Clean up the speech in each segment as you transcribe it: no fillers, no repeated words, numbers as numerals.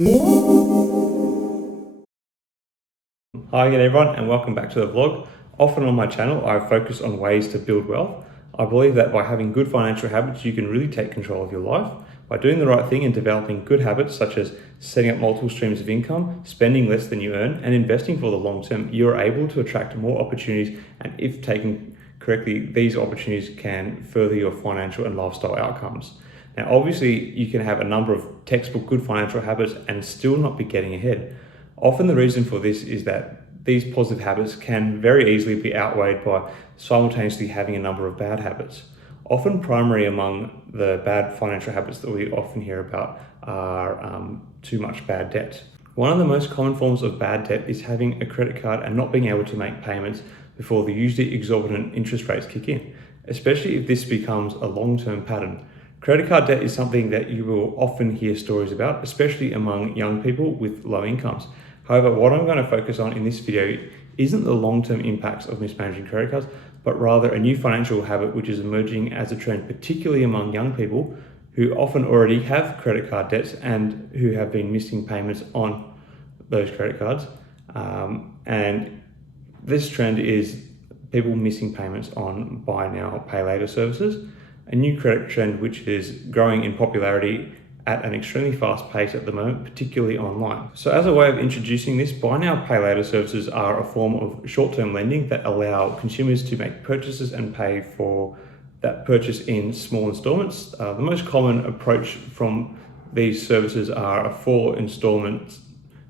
Hi again everyone, and welcome back to the vlog. Often on my channel I focus on ways to build wealth. I believe that by having good financial habits you can really take control of your life. By doing the right thing and developing good habits such as setting up multiple streams of income, spending less than you earn, and investing for the long term, you're able to attract more opportunities, and if taken correctly, these opportunities can further your financial and lifestyle outcomes. Now obviously you can have a number of textbook good financial habits and still not be getting ahead. Often the reason for this is that these positive habits can very easily be outweighed by simultaneously having a number of bad habits. Often primary among the bad financial habits that we often hear about are too much bad debt. One of the most common forms of bad debt is having a credit card and not being able to make payments before the usually exorbitant interest rates kick in, especially if this becomes a long-term pattern. Credit card debt is something that you will often hear stories about, especially among young people with low incomes. However, what I'm going to focus on in this video isn't the long-term impacts of mismanaging credit cards, but rather a new financial habit which is emerging as a trend, particularly among young people who often already have credit card debts and who have been missing payments on those credit cards. And this trend is people missing payments on buy now, pay later services, a new credit trend which is growing in popularity at an extremely fast pace at the moment, particularly online. So as a way of introducing this, buy now, pay later services are a form of short-term lending that allow consumers to make purchases and pay for that purchase in small installments. The most common approach from these services are a 4 installment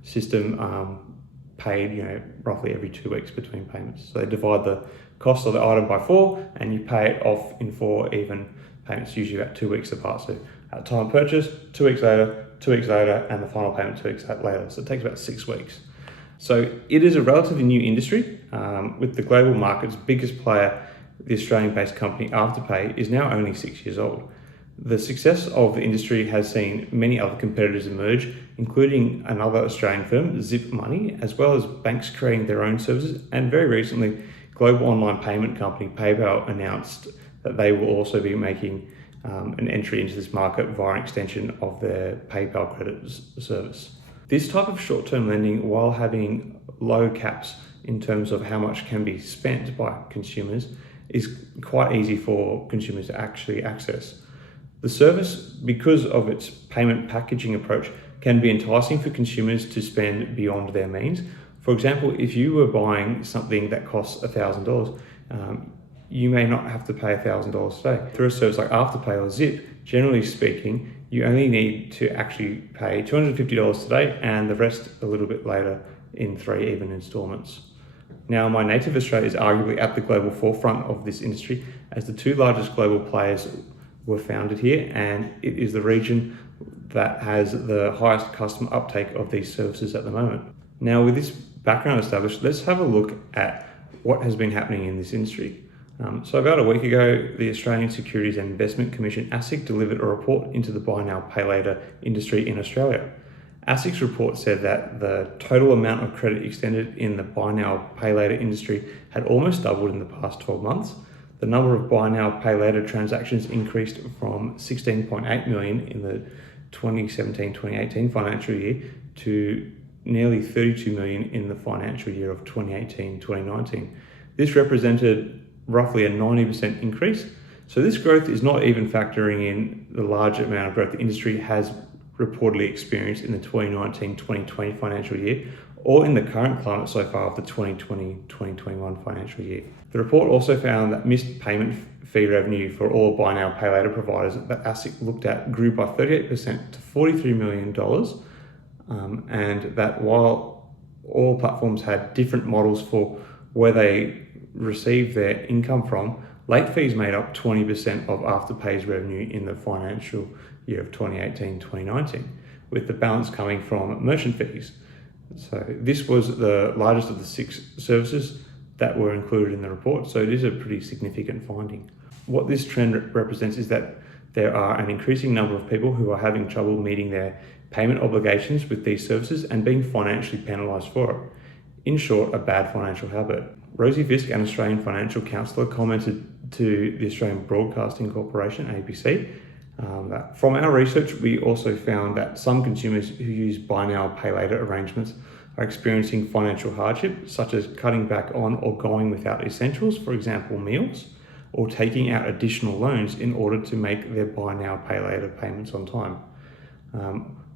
system paid roughly every 2 weeks between payments. So they divide the cost of the item by 4 and you pay it off in 4 even payments, usually about 2 weeks apart. So at time of purchase, 2 weeks later, 2 weeks later, and the final payment 2 weeks later. So it takes about 6 weeks. So it is a relatively new industry, with the global market's biggest player, the Australian-based company Afterpay, is now only 6 years old. The success of the industry has seen many other competitors emerge, including another Australian firm, Zip Money, as well as banks creating their own services. And very recently, global online payment company PayPal announced that they will also be making an entry into this market via an extension of their PayPal credit service. This type of short-term lending, while having low caps in terms of how much can be spent by consumers, is quite easy for consumers to actually access. The service, because of its payment packaging approach, can be enticing for consumers to spend beyond their means. For example, if you were buying something that costs $1,000, you may not have to pay $1,000 today. Through a service like Afterpay or Zip, generally speaking, you only need to actually pay $250 today and the rest a little bit later in 3 even installments. Now, my native Australia is arguably at the global forefront of this industry, as the 2 largest global players were founded here, and it is the region that has the highest customer uptake of these services at the moment. Now, with this background established, let's have a look at what has been happening in this industry. So about a week ago, the Australian Securities and Investment Commission, ASIC, delivered a report into the buy now, pay later industry in Australia. ASIC's report said that the total amount of credit extended in the buy now, pay later industry had almost doubled in the past 12 months. The number of buy now, pay later transactions increased from 16.8 million in the 2017-2018 financial year to nearly 32 million in the financial year of 2018-2019. This represented roughly a 90% increase. So this growth is not even factoring in the large amount of growth the industry has reportedly experienced in the 2019-2020 financial year, or in the current climate so far of the 2020-2021 financial year. The report also found that missed payment fee revenue for all buy now, pay later providers that ASIC looked at grew by 38% to $43 million, and that while all platforms had different models for where they receive their income from, late fees made up 20% of Afterpay's revenue in the financial year of 2018-2019, with the balance coming from merchant fees. So this was the largest of the 6 services that were included in the report, so it is a pretty significant finding. What this trend represents is that there are an increasing number of people who are having trouble meeting their payment obligations with these services and being financially penalised for it. In short, a bad financial habit. Rosie Fisk, an Australian financial counsellor, commented to the Australian Broadcasting Corporation, ABC, From our research, we also found that some consumers who use buy now, pay later arrangements are experiencing financial hardship, such as cutting back on or going without essentials, for example, meals, or taking out additional loans in order to make their buy now, pay later payments on time.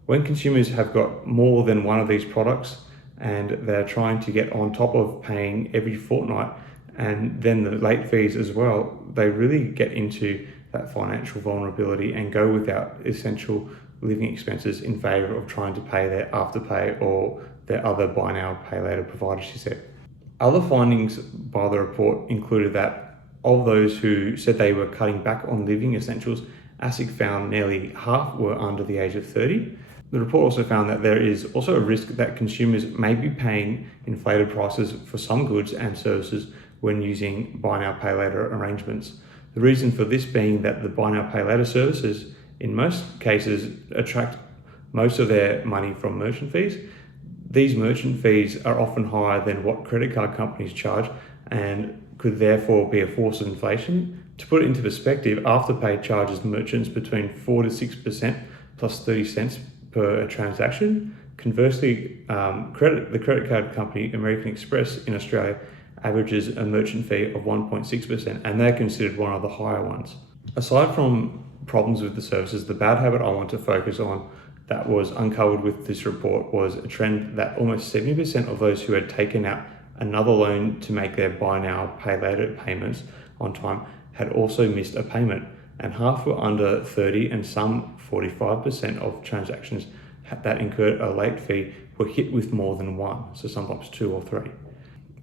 When consumers have got more than one of these products and they're trying to get on top of paying every fortnight and then the late fees as well, they really get into that financial vulnerability and go without essential living expenses in favour of trying to pay their Afterpay or their other buy now, pay later providers, she said. Other findings by the report included that of those who said they were cutting back on living essentials, ASIC found nearly half were under the age of 30. The report also found that there is also a risk that consumers may be paying inflated prices for some goods and services when using buy now, pay later arrangements. The reason for this being that the buy now, pay later services in most cases attract most of their money from merchant fees. These merchant fees are often higher than what credit card companies charge and could therefore be a force of inflation. To put it into perspective, Afterpay charges merchants between 4 to 6% plus 30 cents per transaction. Conversely, the credit card company American Express in Australia averages a merchant fee of 1.6%, and they're considered one of the higher ones. Aside from problems with the services, the bad habit I want to focus on that was uncovered with this report was a trend that almost 70% of those who had taken out another loan to make their buy now, pay later payments on time had also missed a payment, and half were under 30 and some 45% of transactions that incurred a late fee were hit with more than one, so sometimes 2 or 3.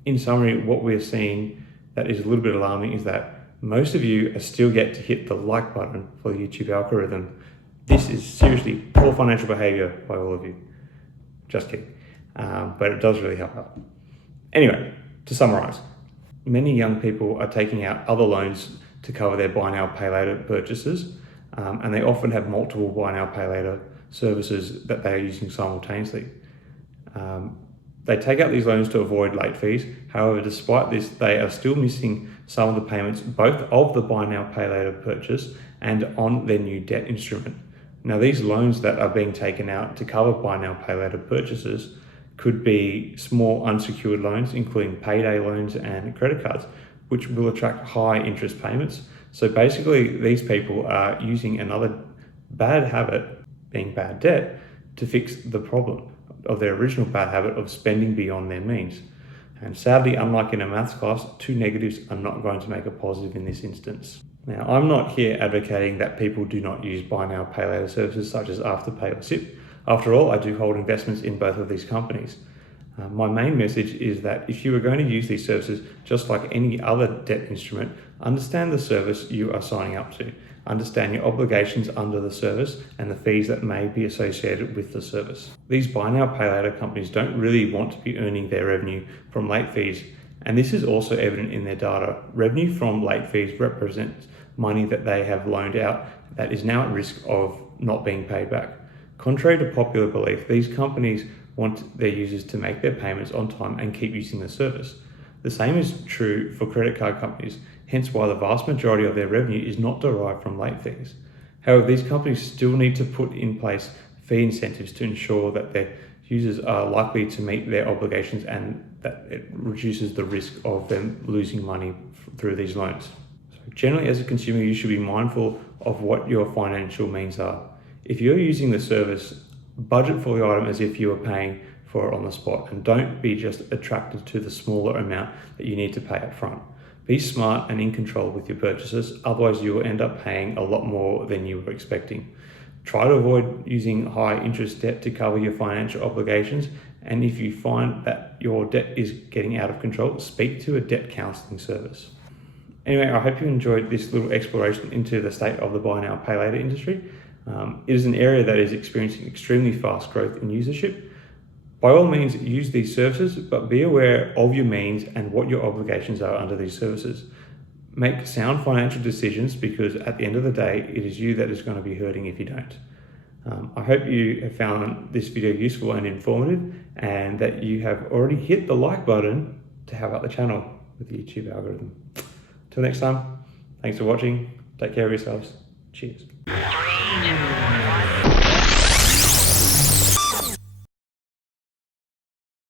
In summary, what we're seeing that is a little bit alarming is that most of you are still yet to hit the like button for the YouTube algorithm. This is seriously poor financial behavior by all of you. Just kidding. But it does really help out. Anyway, to summarize, many young people are taking out other loans to cover their buy now, pay later purchases, and they often have multiple buy now, pay later services that they are using simultaneously. They take out these loans to avoid late fees. However, despite this, they are still missing some of the payments, both of the buy now, pay later purchase and on their new debt instrument. Now, these loans that are being taken out to cover buy now, pay later purchases could be small unsecured loans, including payday loans and credit cards, which will attract high interest payments. So basically, these people are using another bad habit, being bad debt, to fix the problem of their original bad habit of spending beyond their means. And sadly, unlike in a maths class, 2 negatives are not going to make a positive in this instance. Now, I'm not here advocating that people do not use buy now, pay later services such as Afterpay or SIP. After all, I do hold investments in both of these companies. My main message is that if you are going to use these services, just like any other debt instrument, understand the service you are signing up to. Understand your obligations under the service and the fees that may be associated with the service. These buy now, pay later companies don't really want to be earning their revenue from late fees, and this is also evident in their data. Revenue from late fees represents money that they have loaned out that is now at risk of not being paid back. Contrary to popular belief, these companies want their users to make their payments on time and keep using the service. The same is true for credit card companies, hence why the vast majority of their revenue is not derived from late fees. However, these companies still need to put in place fee incentives to ensure that their users are likely to meet their obligations and that it reduces the risk of them losing money through these loans. So generally, as a consumer, you should be mindful of what your financial means are. If you're using the service, budget for the item as if you are paying for it on the spot, and don't be just attracted to the smaller amount that you need to pay up front. Be smart and in control with your purchases, otherwise you will end up paying a lot more than you were expecting. Try to avoid using high interest debt to cover your financial obligations, and if you find that your debt is getting out of control, speak to a debt counselling service. Anyway, I hope you enjoyed this little exploration into the state of the buy now, pay later industry. It is an area that is experiencing extremely fast growth in usership. By all means, use these services, but be aware of your means and what your obligations are under these services. Make sound financial decisions, because at the end of the day, it is you that is going to be hurting if you don't. I hope you have found this video useful and informative, and that you have already hit the like button to help out the channel with the YouTube algorithm. Till next time, thanks for watching. Take care of yourselves. Cheers. 3, 2, 1.